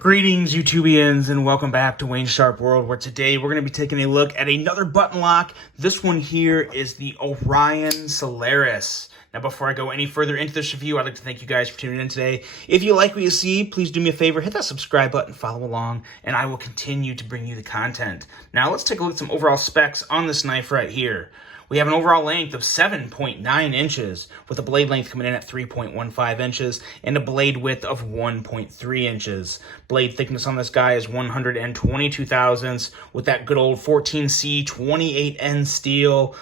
Greetings, YouTubians, and welcome back to Wayne's Sharp World, where today we're going to be taking a look at another button lock. This one here is the Orion Solaris. Now, before I go any further into this review, I'd like to thank you guys for tuning in today. If you like what you see, please do me a favor, hit that subscribe button, follow along, and I will continue to bring you the content. Now, let's take a look at some overall specs on this knife right here. We have an overall length of 7.9 inches, with a blade length coming in at 3.15 inches, and a blade width of 1.3 inches. Blade thickness on this guy is 122 thousandths, with that good old 14C 28N steel.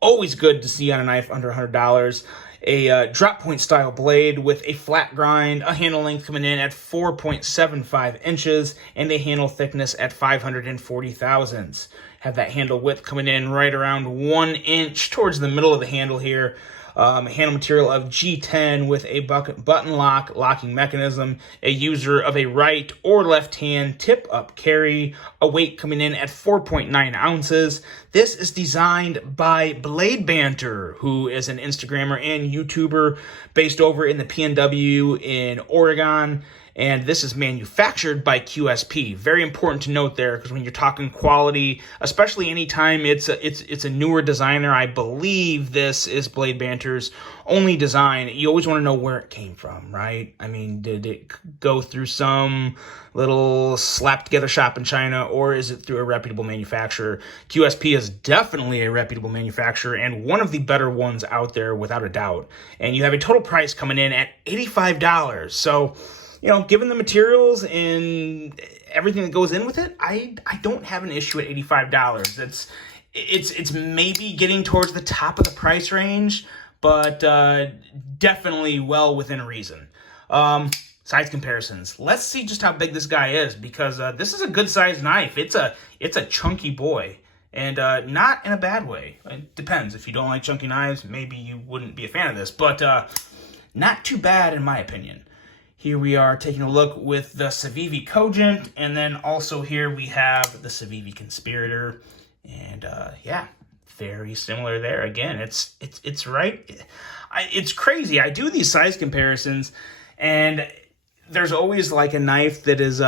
Always good to see on a knife under $100. A drop point style blade with a flat grind, a handle length coming in at 4.75 inches, and a handle thickness at 540 thousandths. Have that handle width coming in right around 1 inch towards the middle of the handle here. Handle material of G10 with a button lock locking mechanism, a user of a right or left hand tip up carry, a weight coming in at 4.9 ounces. This is designed by Blade Banter, who is an Instagrammer and YouTuber based over in the PNW in Oregon. And this is manufactured by QSP. Very important to note there, because when you're talking quality, especially anytime it's a newer designer, I believe this is Blade Banter's only design. You always want to know where it came from, right? I mean, did it go through some little slapped together shop in China, or is it through a reputable manufacturer? QSP is definitely a reputable manufacturer and one of the better ones out there without a doubt. And you have a total price coming in at $85. So, you know, given the materials and everything that goes in with it, I don't have an issue at $85. It's maybe getting towards the top of the price range, but definitely well within reason. Size comparisons. Let's see just how big this guy is, because this is a good sized knife. It's a chunky boy, and not in a bad way. It depends. If you don't like chunky knives, maybe you wouldn't be a fan of this, but not too bad in my opinion. Here we are taking a look with the Civivi Cogent, and then also here we have the Civivi Conspirator, and yeah, very similar there. Again, it's right. It's crazy. I do these size comparisons, and there's always like a knife that is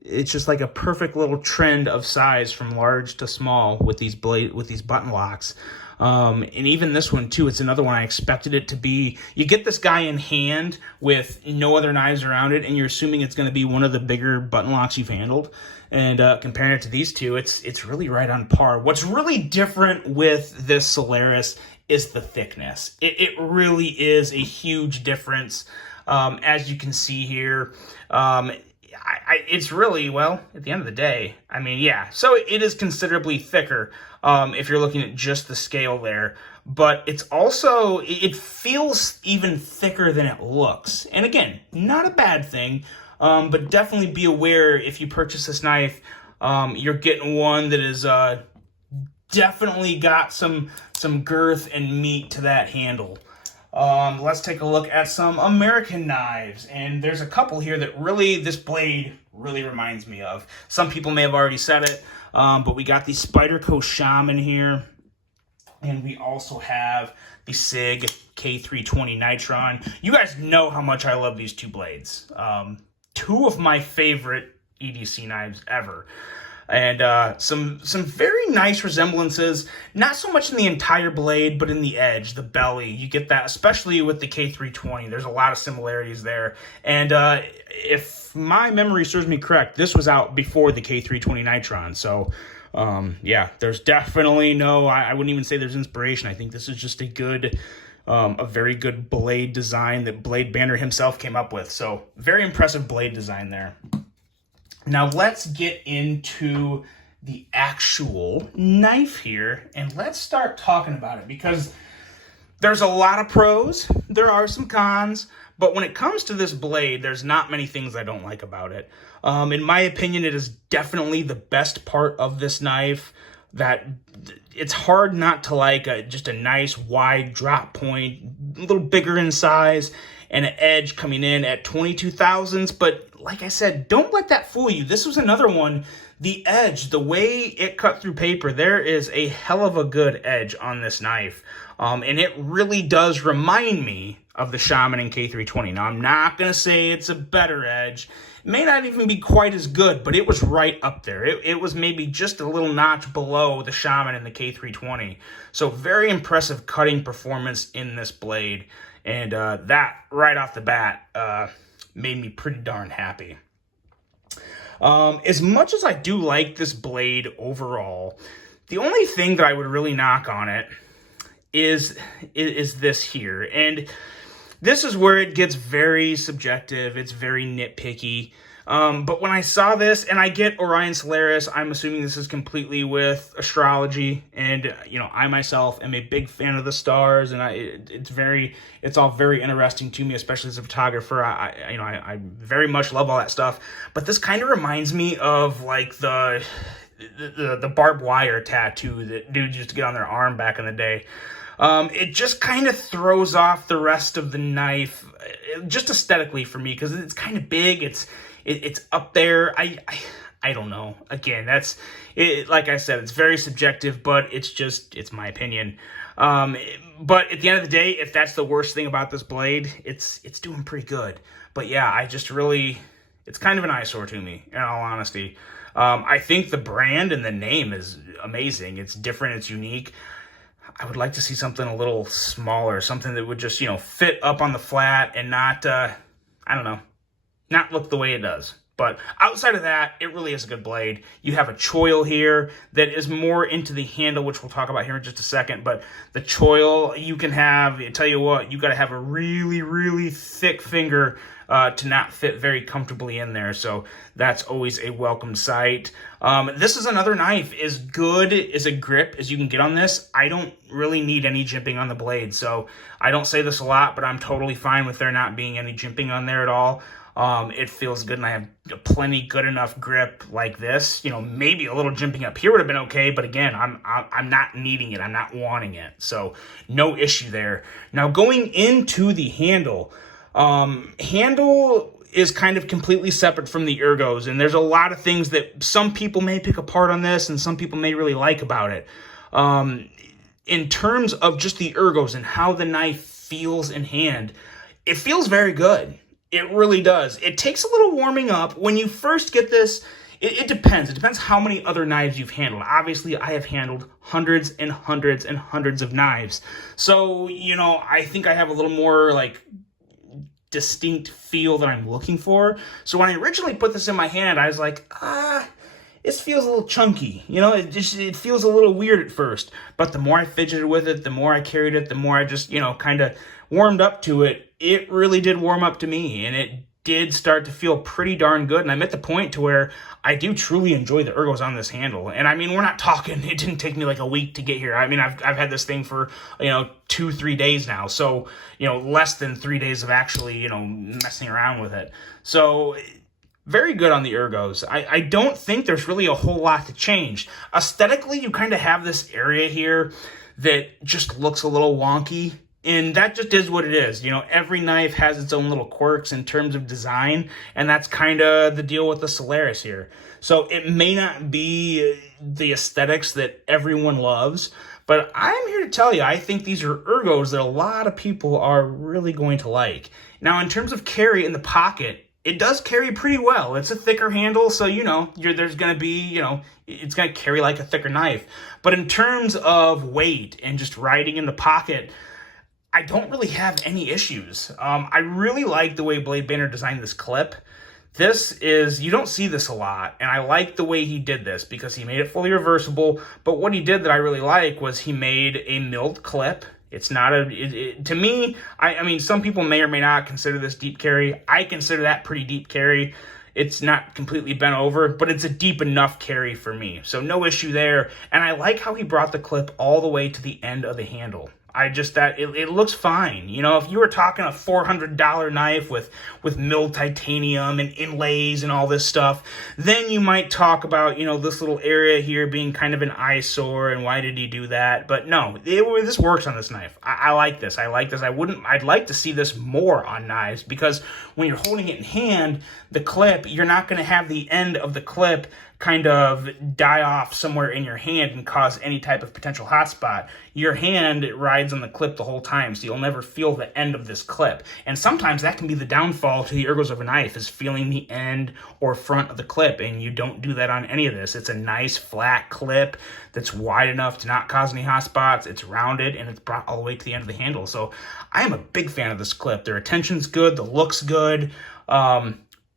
it's just like a perfect little trend of size from large to small with these button locks. And even this one too, it's another one I expected it to be. You get this guy in hand with no other knives around it, and you're assuming it's going to be one of the bigger button locks you've handled. And comparing it to these two, it's really right on par. What's really different with this Solaris is the thickness. It really is a huge difference. As you can see here, it's really, well, at the end of the day, I mean, yeah, so it is considerably thicker if you're looking at just the scale there, but it's also, it feels even thicker than it looks. And again, not a bad thing, but definitely be aware if you purchase this knife, you're getting one that is definitely got some girth and meat to that handle. Let's take a look at some American knives, and there's a couple here that really, this blade really reminds me of. Some people may have already said it, but we got the Spyderco Shaman here, and we also have the SIG K320 Nitron. You guys know how much I love these two blades. Two of my favorite EDC knives ever. And some very nice resemblances, not so much in the entire blade, but in the edge, the belly. You get that, especially with the K320. There's a lot of similarities there. And if my memory serves me correct, this was out before the K320 Nitron. So, yeah, there's definitely no, I wouldn't even say there's inspiration. I think this is just a very good blade design that Blade Banter himself came up with. So, very impressive blade design there. Now let's get into the actual knife here, and let's start talking about it, because there's a lot of pros, there are some cons, but when it comes to this blade, there's not many things I don't like about it. In my opinion, it is definitely the best part of this knife. That it's hard not to like just a nice wide drop point, a little bigger in size, and an edge coming in at 22 thousandths. But like I said, don't let that fool you. This was another one. The edge, the way it cut through paper, there is a hell of a good edge on this knife. And it really does remind me of the Shaman and K320. Now, I'm not going to say it's a better edge. It may not even be quite as good, but it was right up there. It was maybe just a little notch below the Shaman and the K320. So very impressive cutting performance in this blade. And that, right off the bat, made me pretty darn happy. As much as I do like this blade overall, the only thing that I would really knock on it is this here. And this is where it gets very subjective. It's very nitpicky. But when I saw this, and I get Orion Solaris, I'm assuming this is completely with astrology, and I myself am a big fan of the stars, and it's all very interesting to me, especially as a photographer. I very much love all that stuff. But this kind of reminds me of like the barbed wire tattoo that dudes used to get on their arm back in the day. It just kind of throws off the rest of the knife, just aesthetically for me, because it's kind of big. It's up there. I don't know. Again, that's it. Like I said, it's very subjective, but it's my opinion. But at the end of the day, if that's the worst thing about this blade, it's doing pretty good. But yeah, it's kind of an eyesore to me, in all honesty. I think the brand and the name is amazing. It's different. It's unique. I would like to see something a little smaller, something that would just, fit up on the flat and not, not look the way it does. But outside of that, it really is a good blade. You have a choil here that is more into the handle, which we'll talk about here in just a second. But the choil, you can have, I tell you what, you got to have a really, really thick finger to not fit very comfortably in there. So that's always a welcome sight. This is another knife. As good as a grip as you can get on this, I don't really need any jimping on the blade. So I don't say this a lot, but I'm totally fine with there not being any jimping on there at all. It feels good, and I have plenty good enough grip like this. Maybe a little jimping up here would have been okay, but again, I'm not needing it. I'm not wanting it. So no issue there. Now going into the handle, handle is kind of completely separate from the ergos, and there's a lot of things that some people may pick apart on this and some people may really like about it. In terms of just the ergos and how the knife feels in hand, it feels very good. It really does. It takes a little warming up. When you first get this, it depends. It depends how many other knives you've handled. Obviously, I have handled hundreds and hundreds and hundreds of knives. So, I think I have a little more like distinct feel that I'm looking for. So when I originally put this in my hand, I was like, this feels a little chunky. It feels a little weird at first. But the more I fidgeted with it, the more I carried it, the more I just, kind of warmed up to it. It really did warm up to me, and it did start to feel pretty darn good. And I'm at the point to where I do truly enjoy the ergos on this handle. And I mean, we're not talking, it didn't take me like a week to get here. I mean, I've had this thing for, 2-3 days now. So, less than 3 days of actually, messing around with it. So very good on the ergos. I don't think there's really a whole lot to change. Aesthetically, you kind of have this area here that just looks a little wonky. And that just is what it is. Every knife has its own little quirks in terms of design, and that's kind of the deal with the Solaris here. So it may not be the aesthetics that everyone loves, but I'm here to tell you, I think these are ergos that a lot of people are really going to like. Now, in terms of carry in the pocket, it does carry pretty well. It's a thicker handle, so, there's going to be, it's going to carry like a thicker knife. But in terms of weight and just riding in the pocket, I don't really have any issues. I really like the way Blade Banner designed this clip. You don't see this a lot, and I like the way he did this because he made it fully reversible, but what he did that I really like was he made a milled clip. It's not to me, I mean, some people may or may not consider this deep carry. I consider that pretty deep carry. It's not completely bent over, but it's a deep enough carry for me. So no issue there, and I like how he brought the clip all the way to the end of the handle. It looks fine. If you were talking a $400 knife with milled titanium and inlays and all this stuff, then you might talk about, this little area here being kind of an eyesore and why did he do that? But no, this works on this knife. I like this. I'd like to see this more on knives because when you're holding it in hand, the clip, you're not going to have the end of the clip kind of die off somewhere in your hand and cause any type of potential hotspot. Your hand rides slides on the clip the whole time, so you'll never feel the end of this clip. And sometimes that can be the downfall to the ergos of a knife, is feeling the end or front of the clip, and you don't do that on any of this. It's a nice flat clip that's wide enough to not cause any hot spots. It's rounded, and it's brought all the way to the end of the handle. So I am a big fan of this clip. The retention's good, the look's good,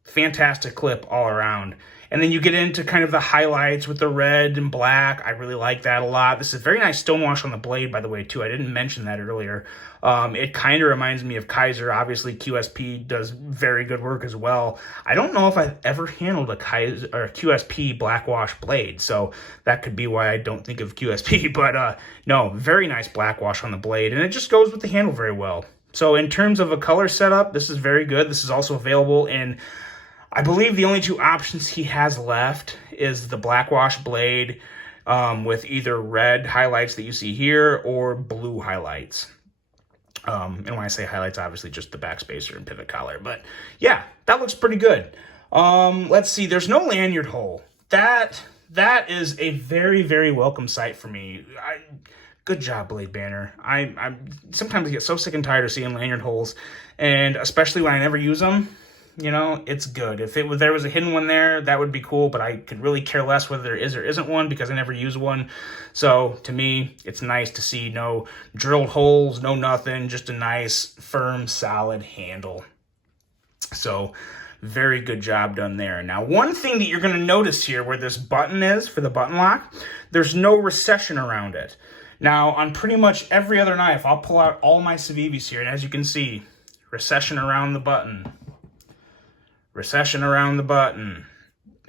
fantastic clip all around. And then you get into kind of the highlights with the red and black. I really like that a lot. This is very nice stonewash on the blade, by the way, too. I didn't mention that earlier. It kind of reminds me of Kaiser. Obviously, QSP does very good work as well. I don't know if I've ever handled a Kaiser or QSP blackwash blade, so that could be why I don't think of QSP. But no, very nice blackwash on the blade, and it just goes with the handle very well. So in terms of a color setup, this is very good. This is also available in, I believe the only two options he has left is the blackwash blade with either red highlights that you see here or blue highlights. And when I say highlights, obviously just the backspacer and pivot collar. But yeah, that looks pretty good. Let's see, there's no lanyard hole. That is a very, very welcome sight for me. Good job, Blade Banner. I sometimes get so sick and tired of seeing lanyard holes, and especially when I never use them. You know, it's good. If there was a hidden one there, that would be cool, but I could really care less whether there is or isn't one because I never use one. So to me, it's nice to see no drilled holes, no nothing, just a nice, firm, solid handle. So very good job done there. Now, one thing that you're going to notice here where this button is for the button lock, there's no recession around it. Now, on pretty much every other knife, I'll pull out all my Civivis here, and as you can see, recession around the button. Recession around the button.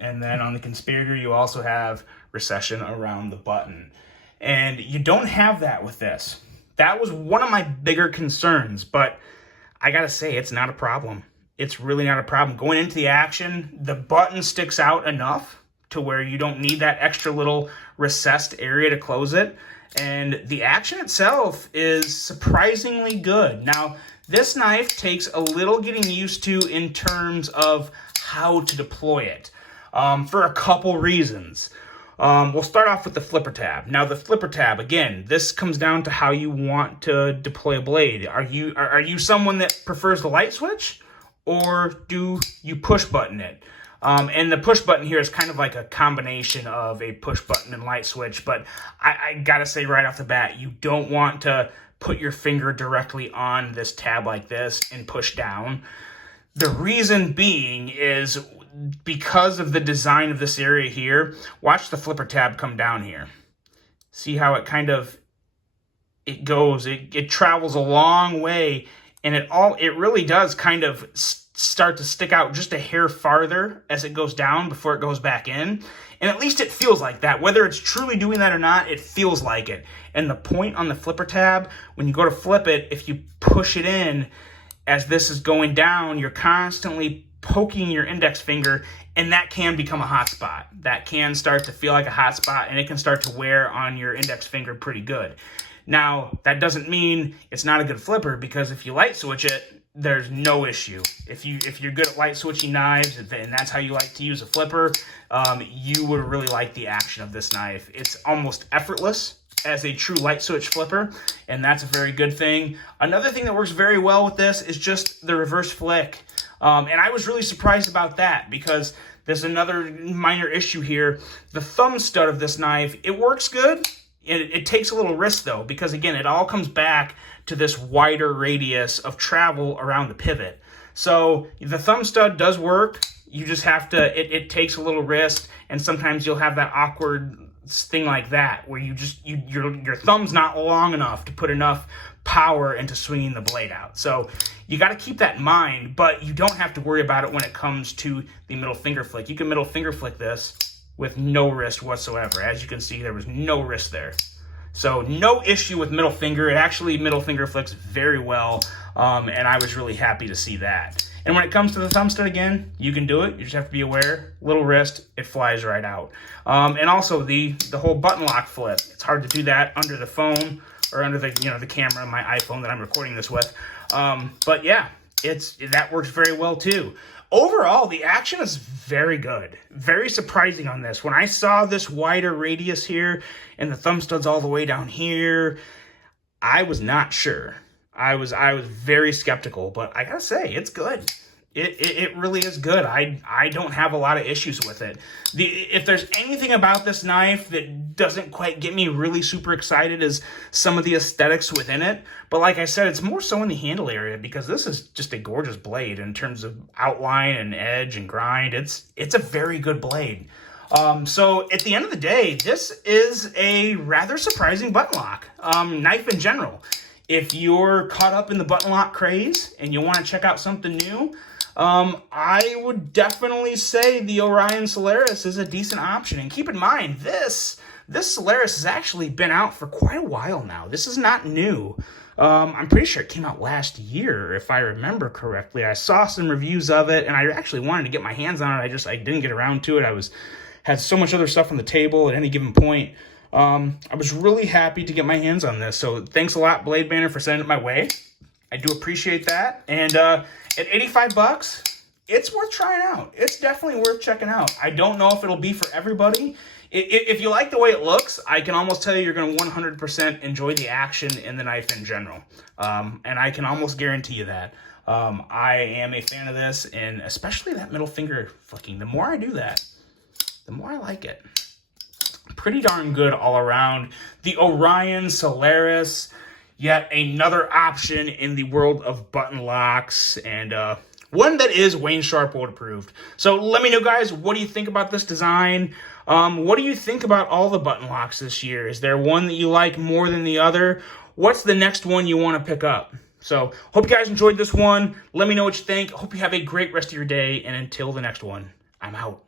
And then on the Conspirator, you also have recession around the button. And you don't have that with this. That was one of my bigger concerns, but I gotta say, it's not a problem. It's really not a problem. Going into the action, the button sticks out enough to where you don't need that extra little recessed area to close it. And the action itself is surprisingly good. Now, this knife takes a little getting used to in terms of how to deploy it for a couple reasons. We'll start off with the flipper tab. Now, the flipper tab, again, this comes down to how you want to deploy a blade. Are you someone that prefers the light switch, or do you push button it? And the push button here is kind of like a combination of a push button and light switch, but I gotta say right off the bat, you don't want to put your finger directly on this tab like this and push down. The reason being is because of the design of this area here. Watch the flipper tab come down here. See how it kind of, it goes, it travels a long way, and it really does kind of start to stick out just a hair farther as it goes down before it goes back in. And at least it feels like that. Whether it's truly doing that or not, it feels like it. And the point on the flipper tab, when you go to flip it, if you push it in as this is going down, you're constantly poking your index finger, and that can become a hot spot. That can start to feel like a hot spot, and it can start to wear on your index finger pretty good. Now, that doesn't mean it's not a good flipper, because if you light switch it, there's no issue. If you're good at light switching knives, and that's how you like to use a flipper, you would really like the action of this knife. It's almost effortless as a true light switch flipper, and that's a very good thing. Another thing that works very well with this is just the reverse flick. And I was really surprised about that, because there's another minor issue here. The thumb stud of this knife, it works good. It takes a little risk, though, because, again, it all comes back to this wider radius of travel around the pivot. So the thumb stud does work. You just have to, it takes a little risk, and sometimes you'll have that awkward thing like that, where your thumb's not long enough to put enough power into swinging the blade out. So you got to keep that in mind, but you don't have to worry about it when it comes to the middle finger flick. You can middle finger flick this with no wrist whatsoever. As you can see, there was no wrist there. So no issue with middle finger. It actually middle finger flicks very well, and I was really happy to see that. And when it comes to the thumb stud, again, you can do it. You just have to be aware. Little wrist, it flies right out. And also the whole button lock flip. It's hard to do that under the phone or under the the camera, my iPhone that I'm recording this with. But yeah, that works very well too. Overall, the action is very good. Very surprising on this. When I saw this wider radius here and the thumb studs all the way down here, I was not sure. I was very skeptical, but I gotta say, it's good. It really is good. I don't have a lot of issues with it. If there's anything about this knife that doesn't quite get me really super excited is some of the aesthetics within it. But like I said, it's more so in the handle area because this is just a gorgeous blade in terms of outline and edge and grind. It's a very good blade. So at the end of the day, this is a rather surprising button lock knife in general. If you're caught up in the button lock craze and you want to check out something new, I would definitely say the Orion Solaris is a decent option. And keep in mind, this Solaris has actually been out for quite a while now. This is not new. I'm pretty sure it came out last year, if I remember correctly. I saw some reviews of it, and I actually wanted to get my hands on it. I didn't get around to it. Had so much other stuff on the table at any given point. I was really happy to get my hands on this. So thanks a lot, Blade Banner, for sending it my way. I do appreciate that. And at 85 bucks, it's worth trying out. It's definitely worth checking out. I don't know if it'll be for everybody. If you like the way it looks, I can almost tell you you're going to 100% enjoy the action in the knife in general. And I can almost guarantee you that. I am a fan of this, and especially that middle finger flicking. The more I do that, the more I like it. Pretty darn good all around. The Orion Solaris, yet another option in the world of button locks, and one that is Wayne Sharp World approved. So let me know, guys, what do you think about this design? What do you think about all the button locks this year? Is there one that you like more than the other? What's the next one you want to pick up? So hope you guys enjoyed this one. Let me know what you think. Hope you have a great rest of your day, and until the next one, I'm out.